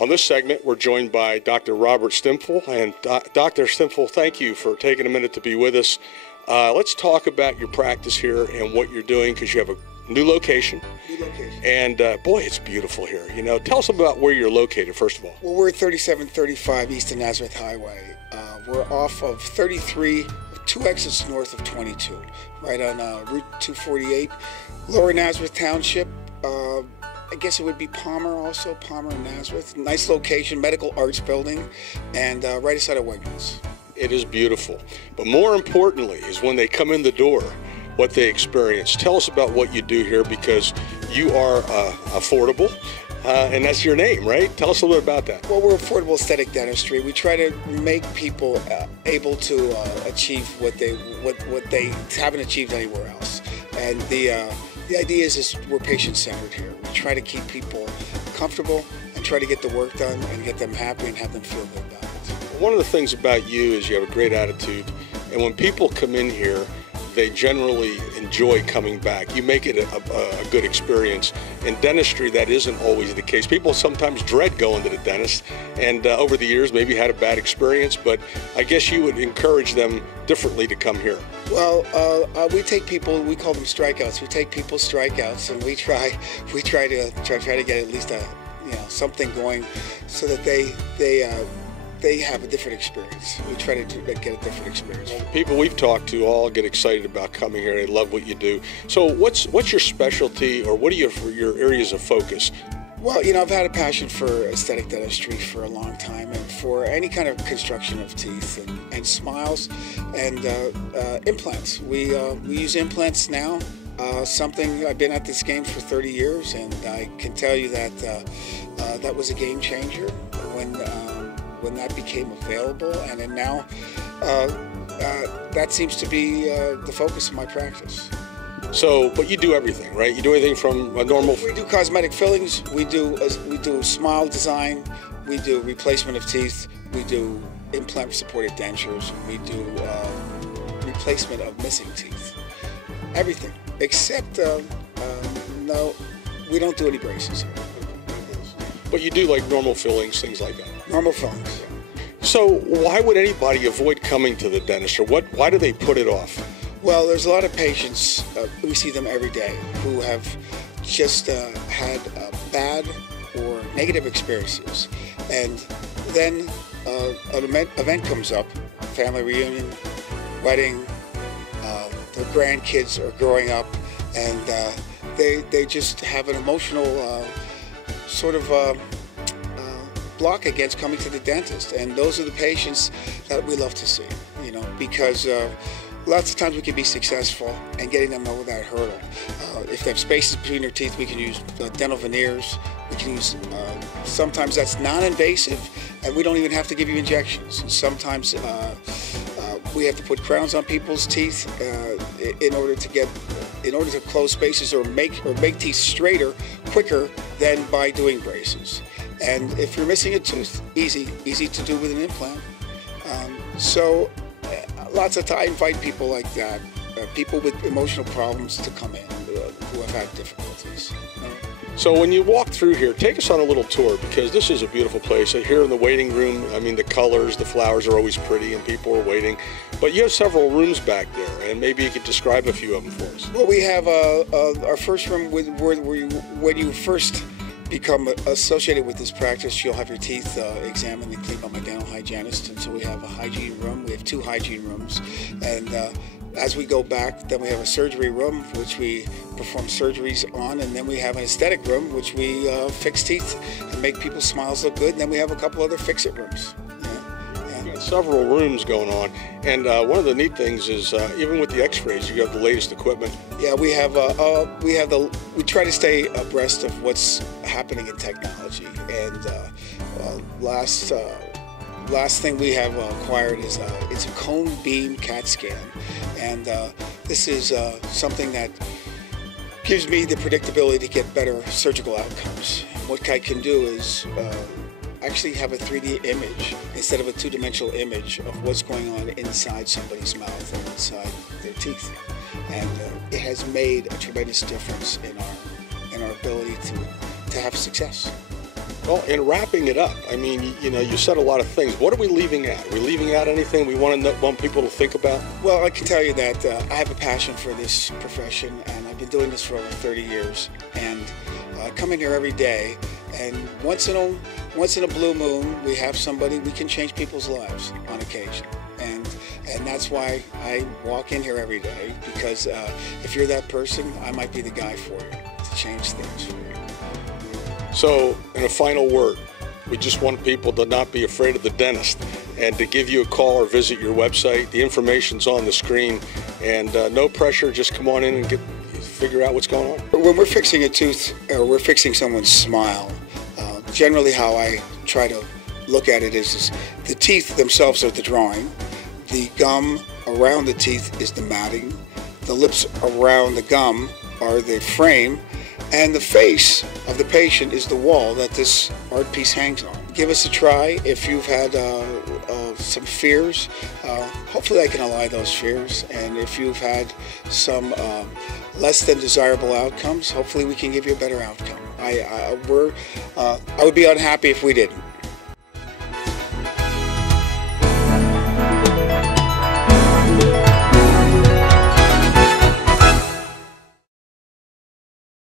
On this segment, we're joined by Dr. Robert Stimpfle. And Dr. Stimpfle, thank you for taking a minute to be with us. Let's talk about your practice here and what you're doing, because you have a new location. And boy, it's beautiful here. You know, tell us about where you're located, first of all. Well, we're at 3735 East of Nazareth Highway. We're off of 33, 2 exits north of 22, right on Route 248, Lower Nazareth Township. I guess it would be Palmer also, Palmer and Nazareth. Nice location, medical arts building, and right aside of Wegmans. It is beautiful. But more importantly is when they come in the door, what they experience. Tell us about what you do here, because you are affordable, and that's your name, right? Tell us a little bit about that. Well, we're Affordable Aesthetic Dentistry. We try to make people able to achieve what they haven't achieved anywhere else. And the idea is we're patient-centered here. We try to keep people comfortable and try to get the work done and get them happy and have them feel good about it. One of the things about you is you have a great attitude, and when people come in here, they generally enjoy coming back. You make it a good experience. In dentistry, that isn't always the case. People sometimes dread going to the dentist, and over the years maybe had a bad experience, but I guess you would encourage them differently to come here. Well, we take people, we call them strikeouts. We take people's strikeouts, and we try to get at least something going so that they have a different experience. We try to get a different experience. People we've talked to all get excited about coming here. They love what you do. So what's your specialty, or what are your areas of focus? Well, you know, I've had a passion for aesthetic dentistry for a long time, and for any kind of construction of teeth and smiles and implants. We use implants now. Something I've been at this game for 30 years, and I can tell you that that was a game changer when that became available, and then now that seems to be the focus of my practice. So, but you do everything, right? You do anything from a normal... We do cosmetic fillings, we do smile design, we do replacement of teeth, we do implant-supported dentures, we do replacement of missing teeth. Everything, except, no, we don't do any braces here. But you do like normal fillings, things like that? Normal fillings. So why would anybody avoid coming to the dentist, or why do they put it off? Well, there's a lot of patients, we see them every day, who have just had bad or negative experiences. And then an event comes up, family reunion, wedding, their grandkids are growing up, and they just have an emotional sort of block against coming to the dentist. And those are the patients that we love to see, you know, because lots of times we can be successful in getting them over that hurdle. If they have spaces between their teeth, we can use dental veneers. We can use, sometimes that's non-invasive, and we don't even have to give you injections. Sometimes we have to put crowns on people's teeth in order to close spaces or make teeth straighter quicker than by doing braces. And if you're missing a tooth, easy to do with an implant. So lots of times I invite people like that, people with emotional problems, to come in who have had difficulties. So when you walk through here, take us on a little tour, because this is a beautiful place. Here in the waiting room, I mean, the colors, the flowers are always pretty, and people are waiting. But you have several rooms back there, and maybe you could describe a few of them for us. Well, we have our first room when you first become associated with this practice, you'll have your teeth examined and cleaned by my dental hygienist. And so we have a hygiene room. We have 2 hygiene rooms. And as we go back, then we have a surgery room, which we perform surgeries on. And then we have an aesthetic room, which we fix teeth and make people's smiles look good. And then we have a couple other fix-it rooms. You've got several rooms going on. And one of the neat things is, even with the x-rays, you have the latest equipment. Yeah, we try to stay abreast of what's happening in technology. And last thing we have acquired is it's a cone beam CAT scan, and this is something that gives me the predictability to get better surgical outcomes. What I can do is actually have a 3D image instead of a 2-dimensional image of what's going on inside somebody's mouth and inside their teeth. And it has made a tremendous difference in our ability to have success. Well, in wrapping it up, I mean, you said a lot of things. What are we leaving out? Are we leaving out anything we want people to think about? Well, I can tell you that I have a passion for this profession, and I've been doing this for over 30 years. And I come in here every day, and once in a blue moon, we have somebody, we can change people's lives on occasion. And that's why I walk in here every day, because if you're that person, I might be the guy for you to change things for you. So, in a final word, we just want people to not be afraid of the dentist and to give you a call or visit your website. The information's on the screen, and no pressure, just come on in and figure out what's going on. When we're fixing a tooth or we're fixing someone's smile, generally how I try to look at it is the teeth themselves are the drawing, the gum around the teeth is the matting, the lips around the gum are the frame, and the face of the patient is the wall that this art piece hangs on. Give us a try. If you've had some fears, hopefully I can allay those fears. And if you've had some less than desirable outcomes, hopefully we can give you a better outcome. I would be unhappy if we didn't.